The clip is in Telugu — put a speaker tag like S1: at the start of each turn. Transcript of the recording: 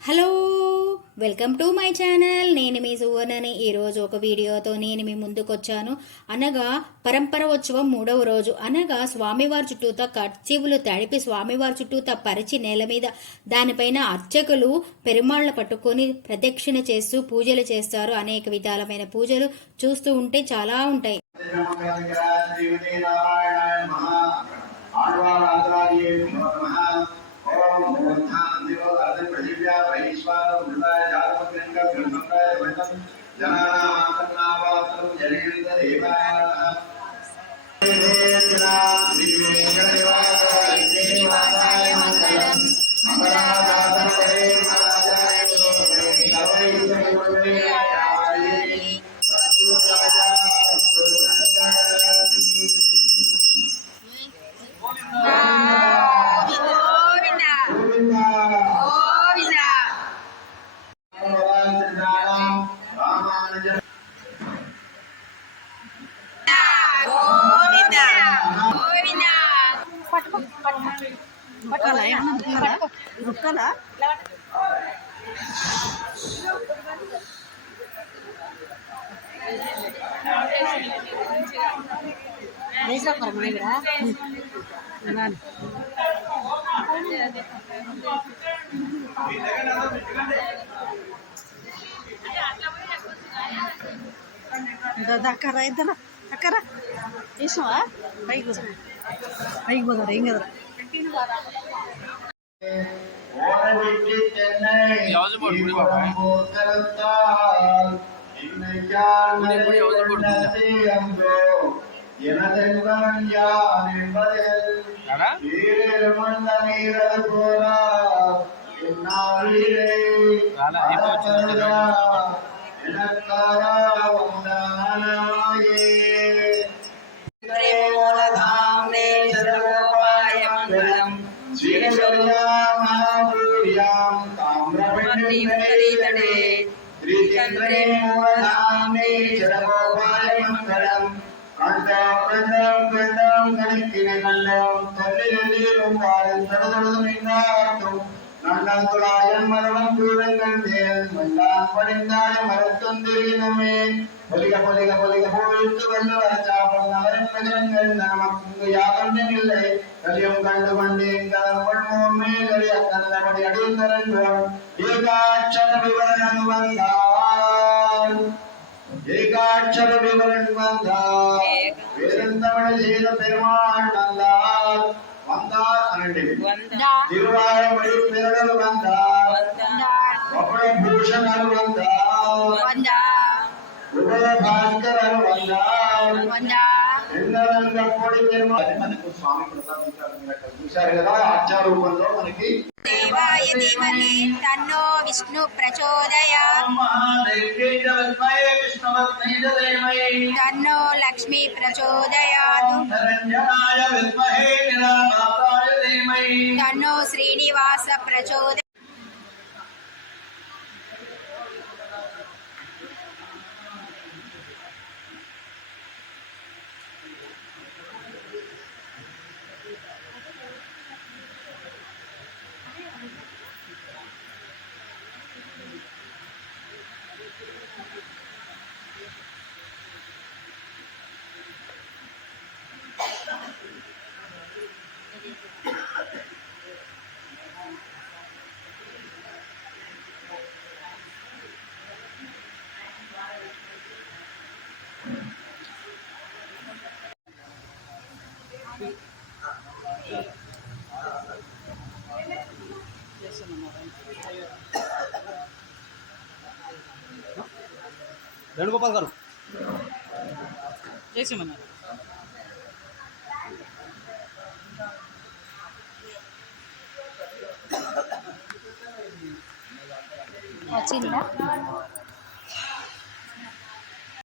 S1: Hello welcome to my channel. నేను మీ సువర్ణని. ఈరోజు ఒక వీడియోతో నేను మీ ముందుకొచ్చాను. అనగా పరంపర ఉత్సవం మూడవ రోజు. అనగా స్వామివారి చుట్టూత కర్చీవులు తడిపి స్వామివారి చుట్టూత పరిచి నేల మీద దానిపైన అర్చకులు పెరుమాళ్ళ పట్టుకొని ప్రదక్షిణ చేస్తూ పూజలు చేస్తారు. అనేక విధాలమైన పూజలు చూస్తూ ఉంటే చాలా ఉంటాయి.
S2: ఆసన్నావాసం జనేంద్ర
S3: రుక్కలా వేసాం అక్కరా ఇద్దరా. అక్కరా వేసావా పైకి పోదా. పైకి పోదారా ఏం
S2: కదా எனதென்பவன் யார் என்பதில் வீரமந்த चन्द्रे मूलधामे जगोपालमङ्गलम् அந்தம் பிரதம் ஏகாட்சர விவரணம் வந்தால் வேறந்தவனை செய்த பெருமாள் வந்தால் வந்தால் அனண்டி తిరువారమడి పిల్లలు వందాల్ ఒకడు భూషణలు వందాల్ ఉభయ భాస్కరలు వందాల్ ఎన్నరంగా పొడి నిర్మాణం మనకు స్వామి ప్రసాదించారు మీరు అక్కడ చూశారు కదా ఆచార రూపంలో మనకి
S1: దేవాయ ధీమహి తన్నో విష్ణు ప్రచోదయాత్ తన్నో లక్ష్మీ
S2: ధీమహి
S1: తన్నో శ్రీనివాస ప్రచోద
S4: వేణుగోపాల్ గారు.
S3: చేసామన్నారు
S1: వచ్చిందా